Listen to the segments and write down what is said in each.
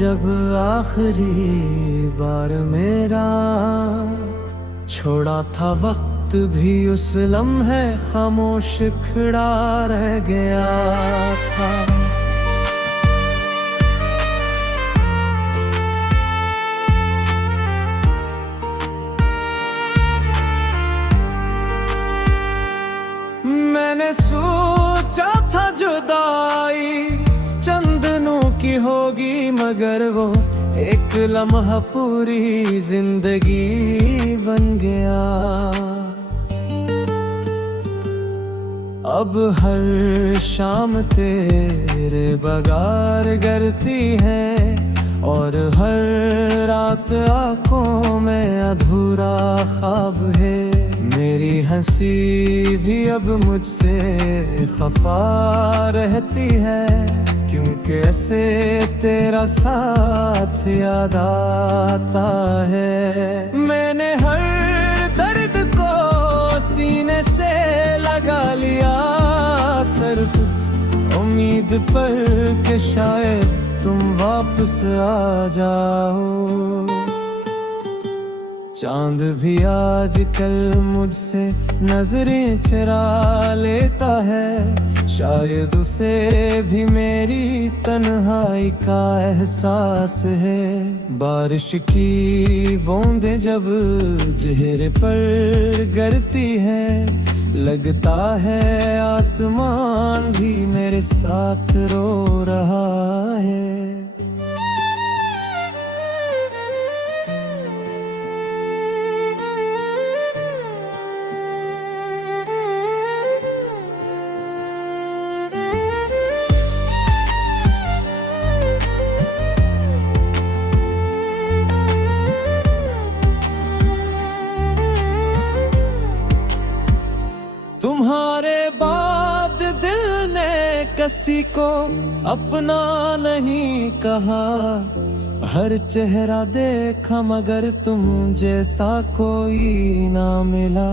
जब आखिरी बार मेरा छोड़ा था वक्त भी उस लम्हे खामोश खड़ा रह गया था। मैंने सोचा था जुदाई चंद दिनों की होगी, मगर वो एक लम्हा पूरी जिंदगी बन गया। अब हर शाम तेरे बगार गरती है और हर रात आंखों में अधूरा ख्वाब है। मेरी हंसी भी अब मुझसे खफा रहती है, क्योंकि ऐसे तेरा साथ याद आता है। मैंने हर दर्द को सीने से लगा लिया, सिर्फ इस उम्मीद पर कि शायद तुम वापस आ जाओ। चांद भी आजकल मुझसे नजरें चुरा लेता है, शायद उसे भी मेरी तन्हाई का एहसास है। बारिश की बूंदें जब चेहरे पर गिरती है, लगता है आसमान भी मेरे साथ रो रहा है। तुम्हारे बाद दिल ने किसी को अपना नहीं कहा, हर चेहरा देखा मगर तुम जैसा कोई ना मिला।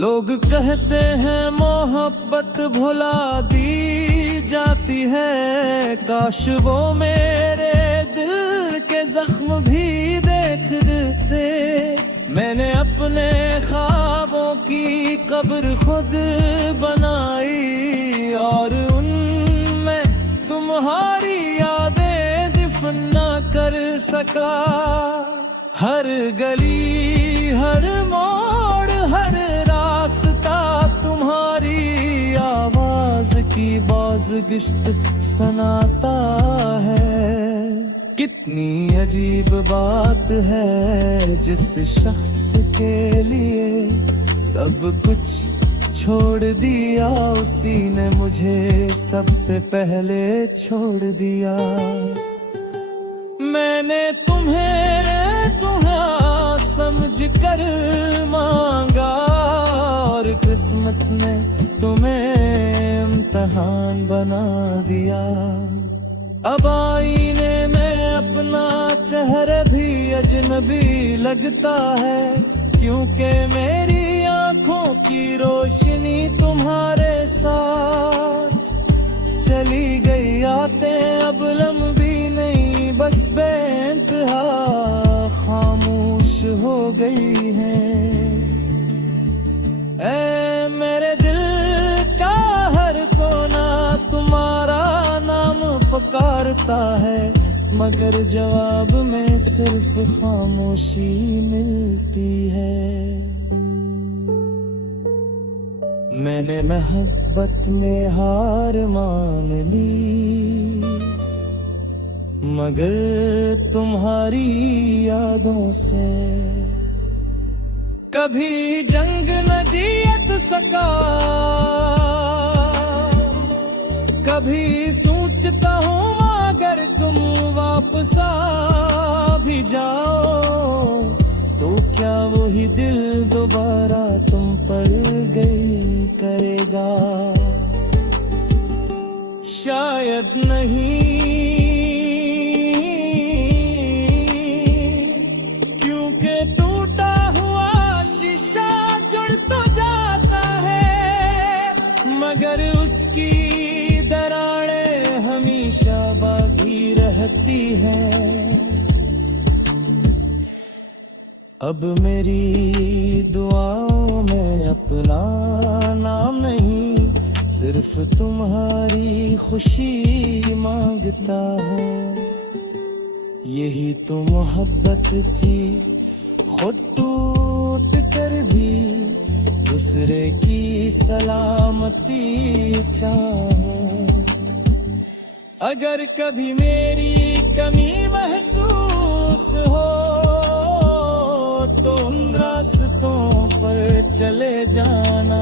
लोग कहते हैं मोहब्बत भुला दी जाती है, काश वो मेरे दिल के जख्म भी देख देते। मैंने अपने ख्वाबों की कब्र खुद बनाई और उनमें तुम्हारी यादें दफन न कर सका। हर गली हर मोड़ हर रास्ता तुम्हारी आवाज की बाज़गिश्त सुनाता है। कितनी अजीब बात है, जिस शख्स के लिए सब कुछ छोड़ दिया, उसी ने मुझे सबसे पहले छोड़ दिया। मैंने तुम्हें तुम्हारा समझ कर मांगा और किस्मत ने तुम्हें इम्तिहान बना दिया। अब आईने में अपना चेहरा भी अजनबी लगता है, क्योंकि मेरी आंखों की रोशनी तुम्हारे साथ चली गई। आते अब लंबी नहीं बस बेइंतहा खामोश हो गई है। ऐ मेरे दिल का हर कोना तुम्हारा नाम पुकारता है, मगर जवाब में सिर्फ खामोशी मिलती है। मैंने मोहब्बत में हार मान ली, मगर तुम्हारी यादों से कभी जंग न जीत सका। कभी सोचता हूँ अगर तुम वापस आ भी जाओ, तो क्या वही दिल दोबारा तुम पर गई करेगा? शायद नहीं, क्योंकि टूटा हुआ शीशा जुड़ तो जाता है, मगर उसकी दरारें हमेशा अब मेरी दुआओं में अपना नाम नहीं, सिर्फ तुम्हारी खुशी मांगता हूँ। यही तो मोहब्बत थी, खुद टूट कर भी दूसरे की सलामती चाहूं। अगर कभी मेरी कमी महसूस हो तो उन रास्तों पर चले जाना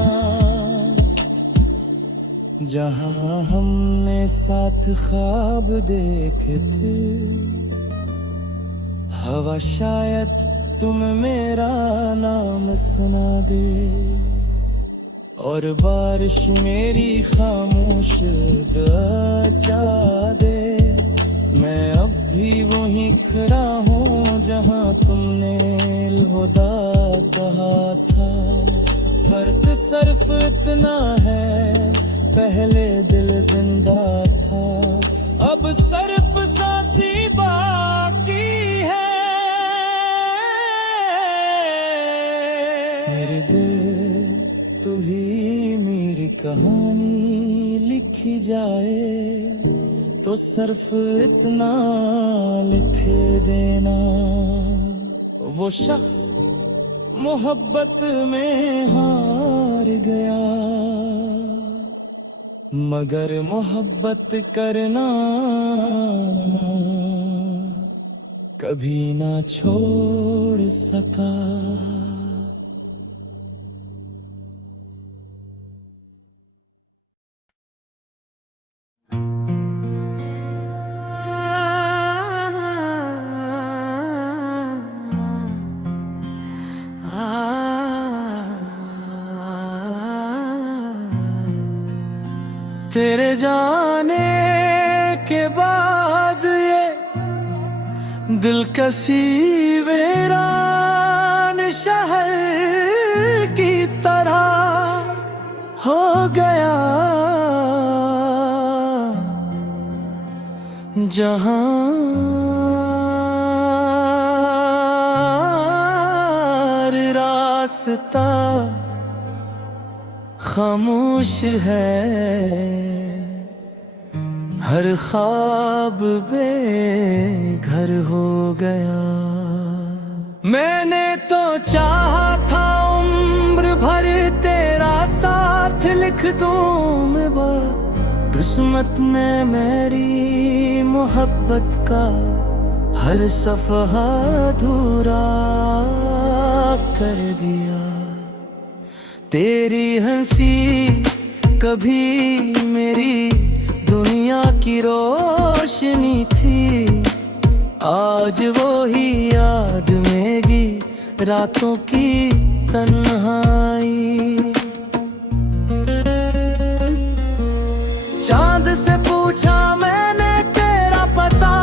जहां हमने साथ ख्वाब देखे थे। हवा शायद तुम मेरा नाम सुना दे और बारिश मेरी खामोश बचा दे। मैं अब भी वहीं खड़ा हूँ जहाँ तुमने अलहुदा कहा था। फर्क सिर्फ इतना है, पहले दिल जिंदा था, अब सिर्फ सांसी बाकी है। मेरे दिल तू भी मेरी कहानी लिखी जाए तो सिर्फ इतना लिख देना, वो शख्स मोहब्बत में हार गया, मगर मोहब्बत करना कभी ना छोड़ सका। तेरे जाने के बाद ये दिलकसी वीरान शहर की तरह हो गया, जहां रास्ता खामोश है, हर ख्वाब बेघर हो गया। मैंने तो चाहा था उम्र भर तेरा साथ लिख दूं मैं, किस्मत ने मेरी मोहब्बत का हर सफ़हा अधूरा कर दिया। तेरी हंसी कभी मेरी दुनिया की रोशनी थी, आज वो ही याद मेरी रातों की तन्हाई। चांद से पूछा मैंने तेरा पता,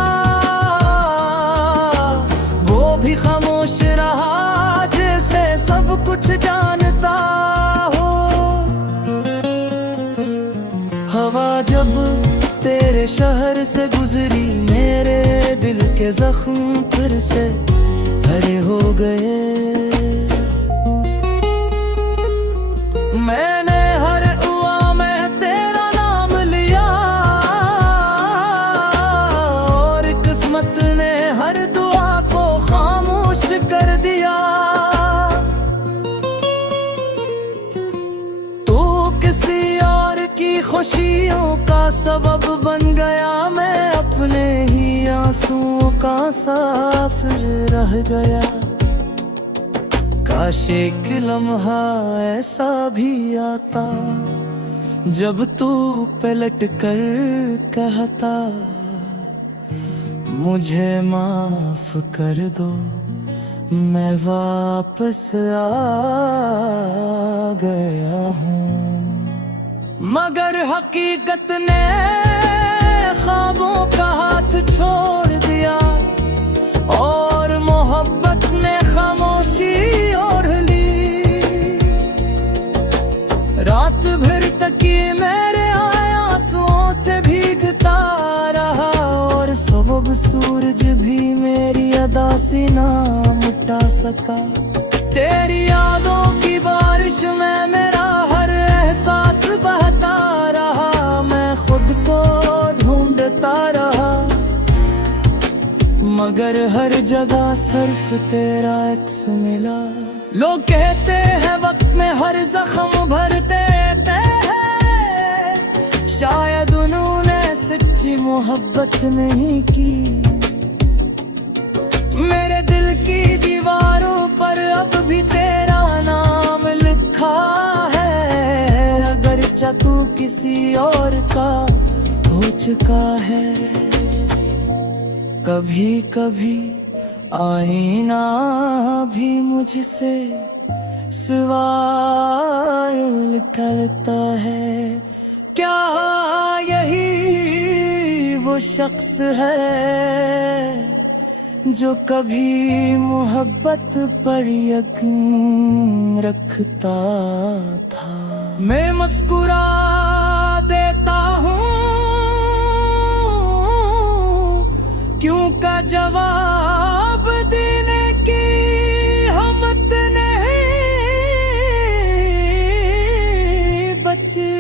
वो भी खामोश रहा जैसे सब कुछ जानता हो। हवा जब तेरे शहर से गुजरी, मेरे दिल के जख्म फिर से हरे हो गए। मैंने हर दुआ में तेरा नाम लिया और किस्मत ने हर दुआ को खामोश कर दिया। तू किसी और की खुशियों का सबब बन गया, मैं अपने ही आंसुओं का साफिर रह गया। काश एक लम्हा ऐसा भी आता जब तू पलट कर कहता, मुझे माफ कर दो मैं वापस आ गया हूँ। मगर हकीकत ने ख्वाबों का हाथ छोड़ दिया और मोहब्बत ने खामोशी ओढ़ ली। रात भर तकी मेरे आंसुओं से भीगता रहा और सुबह सूरज भी मेरी अदा सी ना मिटा मिटा सका। तेरी यादों की बारिश में मेरा हर एहसास बहता रहा, मैं खुद को ढूंढता रहा, मगर हर जगह सिर्फ तेरा एक्स मिला। लोग कहते हैं वक्त में हर जख्म भर देते हैं, शायद उन्होंने सच्ची मोहब्बत नहीं की। मेरे दिल की दीवारों पर अब भी तेरा नाम लिखा है, अगर तू किसी और का हो चुका है। कभी कभी आईना भी मुझसे सवाल करता है, क्या यही वो शख्स है जो कभी मोहब्बत पर यकीन रखता था। मैं मुस्कुरा देता हूँ क्यों का जवाब देने की हिम्मत नहीं बची।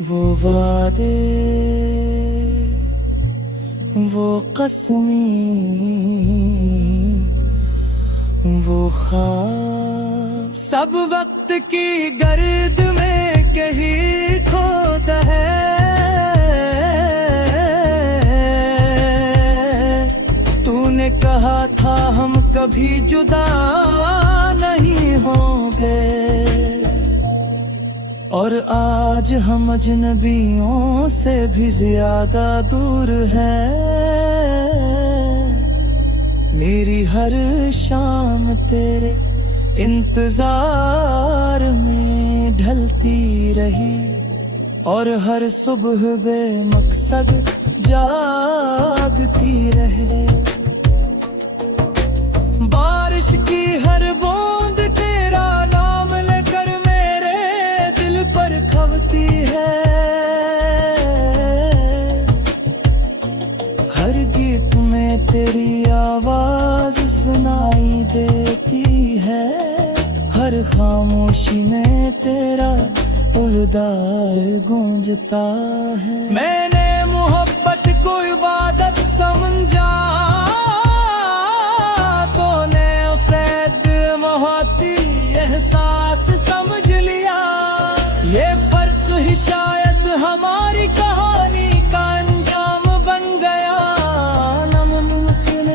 वो वादे, वो कसमी, वो ख्वाब सब वक्त की गर्द में कहीं खोता है। तूने कहा था हम कभी जुदा नहीं होंगे, और आज हम अजनबियों से भी ज्यादा दूर हैं। मेरी हर शाम तेरे इंतजार में ढलती रही, और हर सुबह बेमकसद जागती रहे। बारिश की हर बूंद तेरा नाम लेकर मेरे दिल पर खवती है। हर गीत में तेरी आवाज सुनाई देती है, हर खामोशी में तेरा उलदार गूंजता है। मैंने मोहब्बत को इबादत समझा, तूने उसे मोहती एहसास समझ लिया। ये फर्क ही शायद हमारी कहानी का अंजाम बन गया। नामुमकिन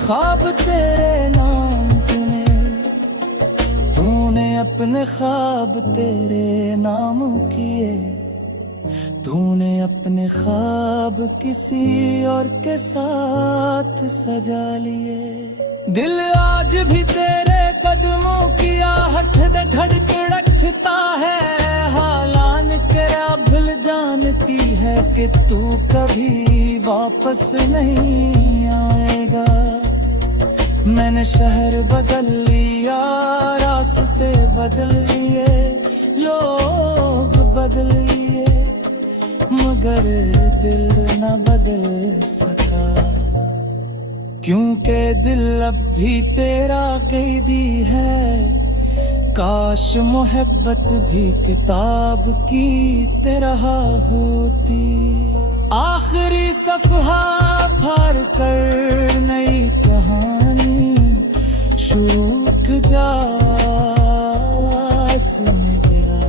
ख्वाब तेरे नाम तूने, तूने अपने ख्वाब तेरे नाम किए। तूने अपने ख्वाब किसी और के साथ सजा लिए। दिल आज भी तेरे कदमों की आहट धड़कता है। हालान तेरा भूल जानती है कि तू कभी वापस नहीं आएगा। मैंने शहर बदल लिया, रास्ते बदल लिए, लोग बदल लिए, मगर दिल न बदल सका। क्योंकि दिल अब भी तेरा कैदी है। काश मोहब्बत भी किताब की तरह होती। आखिरी सफ़हा फाड़ कर नई कहानी शुरू जा में गिरा,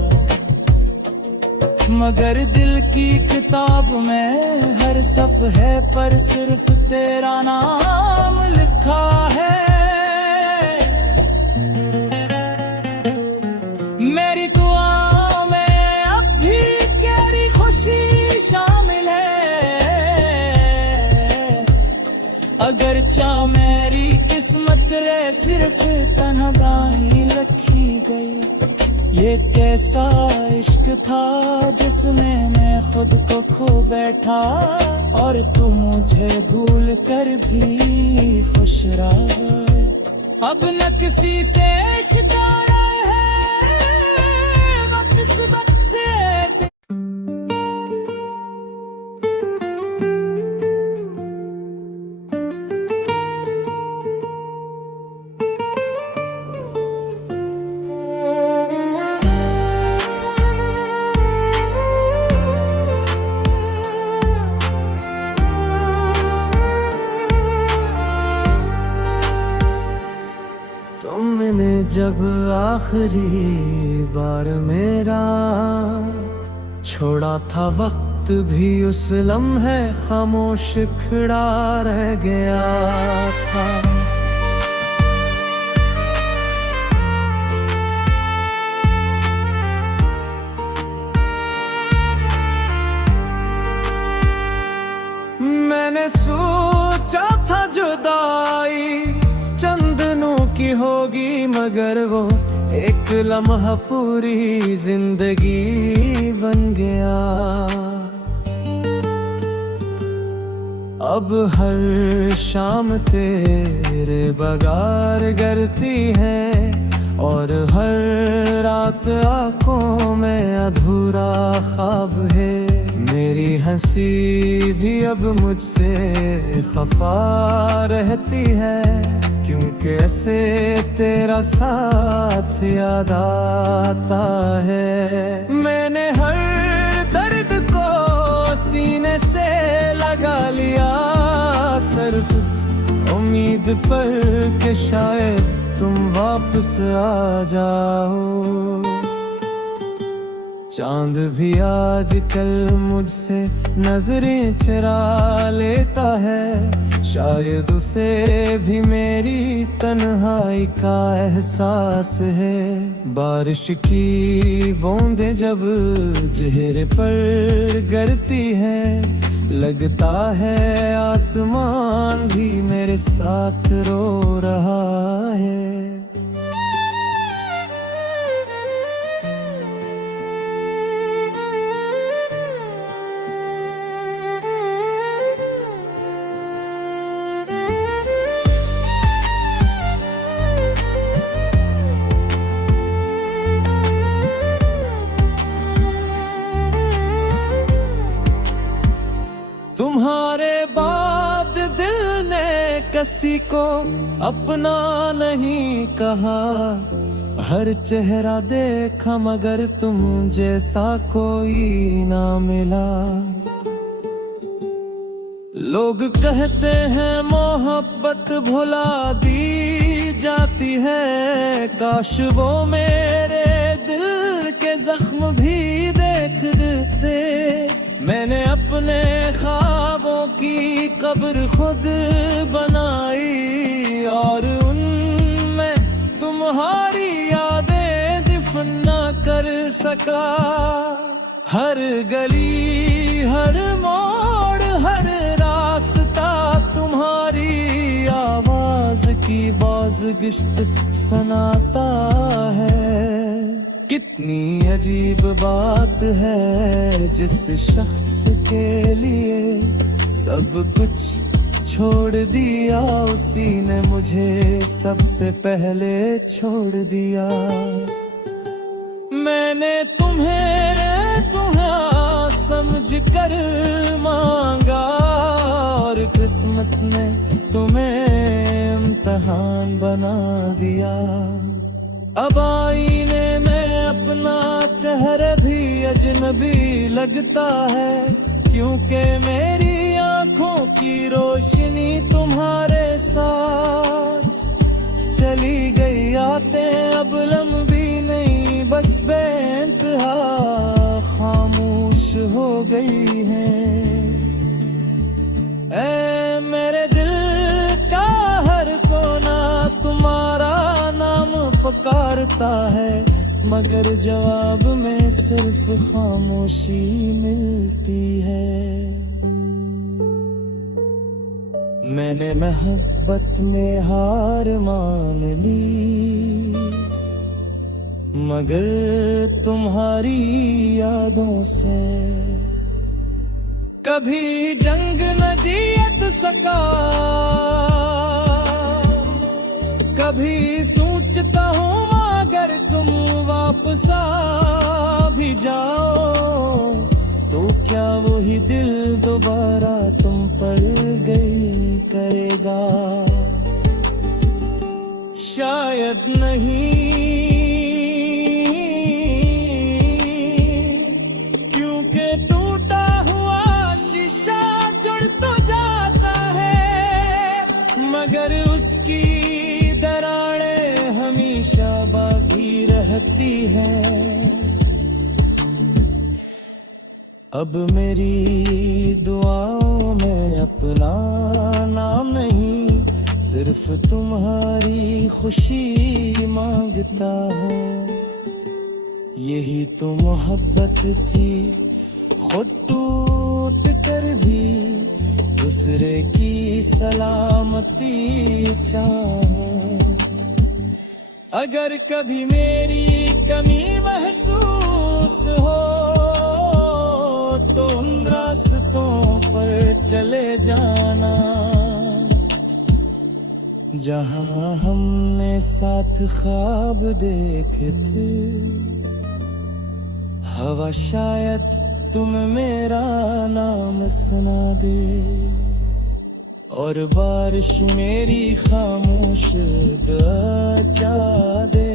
मगर दिल की किताब में हर सफ़हे पर सिर्फ तेरा नाम लिखा है। मेरी दुआ में अब भी तेरी खुशी शामिल है। अगर चाह मेरी किस्मत रे सिर्फ तन्हाई लिखी गई। ये कैसा इश्क था जिसमें मैं खुद को खो बैठा, और तू मुझे भूल कर भी खुश रहा। अब न किसी से शिकारा है, वक्त से मैंने जब आखिरी बार मेरा छोड़ा था वक्त भी उस लम्हे खामोश खड़ा रह गया था। मैंने सोचा था जुदाई चंद दिनों की होगी, मगर वो एक लम्हा पूरी जिंदगी बन गया। अब हर शाम तेरे बगार गरती है और हर रात आंखों में अधूरा ख्वाब है। मेरी हंसी भी अब मुझसे खफा रहती है, क्योंकि ऐसे तेरा साथ याद आता है। मैंने हर दर्द को सीने से लगा लिया, सिर्फ इस उम्मीद पर कि शायद तुम वापस आ जाओ। चांद भी आजकल मुझसे नजरें चुरा लेता है, शायद उसे भी मेरी तन्हाई का एहसास है। बारिश की बूंदें जब चेहरे पर गिरती है, लगता है आसमान भी मेरे साथ रो रहा है। तुम्हारे बाद दिल ने किसी को अपना नहीं कहा, हर चेहरा देखा मगर तुम जैसा कोई ना मिला। लोग कहते हैं मोहब्बत भुला दी जाती है, काश वो मेरे दिल के जख्म भी देख देते। मैंने अपने ख्वाबों की कब्र खुद बनाई और उनमें तुम्हारी यादें दफन न कर सका। हर गली हर मोड़ हर रास्ता तुम्हारी आवाज की बाज़गिश्त सुनाता है। कितनी अजीब बात है, जिस शख्स के लिए सब कुछ छोड़ दिया, उसी ने मुझे सबसे पहले छोड़ दिया। मैंने तुम्हें समझ कर मांगा और किस्मत ने तुम्हें इम्तिहान बना दिया। अब आईने में अपना चेहरा भी अजनबी लगता है, क्योंकि मेरी आंखों की रोशनी तुम्हारे साथ चली गई। आते अब लंबी नहीं बस बेइंतहा खामोश हो गई है। ऐ मेरे दिल का हर कोना तुम्हारा नाम पुकारता है, मगर जवाब में सिर्फ खामोशी मिलती है। मैंने मोहब्बत में हार मान ली, मगर तुम्हारी यादों से कभी जंग न जीत सका। कभी सोचता हूँ अगर तुम वापस आ भी जाओ, तो क्या वही दिल दोबारा तुम पर गई करेगा? शायद नहीं, क्योंकि टूटा हुआ शीशा जुड़ तो जाता है, मगर उसकी दरारें हमेशा कहती है अब मेरी दुआओं में अपना नाम नहीं, सिर्फ तुम्हारी खुशी मांगता हूँ। यही तो मोहब्बत थी, खुद टूट कर भी दूसरे की सलामती चाहूं। अगर कभी मेरी कमी महसूस हो तो उन रास्तों पर चले जाना जहां हमने साथ ख्वाब देखे थे। हवा शायद तुम मेरा नाम सुना दे और बारिश मेरी खामोश बचा दे।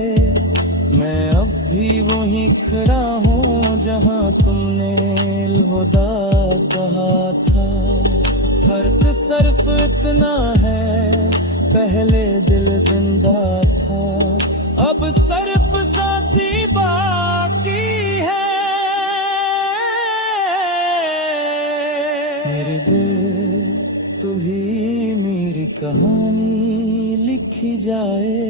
मैं अब भी वहीं खड़ा हूँ जहाँ तुमने अलहुदा कहा था। फर्क सिर्फ इतना है, पहले दिल जिंदा था, अब सिर्फ सांसी बाकी है। मेरे दिल तू ही मेरी कहानी लिखी जाए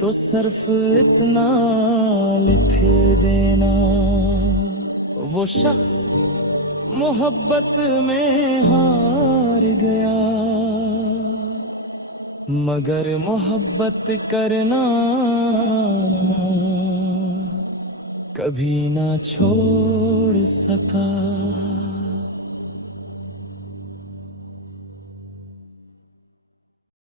तो सिर्फ इतना लिख देना, वो शख्स मोहब्बत में हार गया मगर मोहब्बत करना कभी ना छोड़ सका।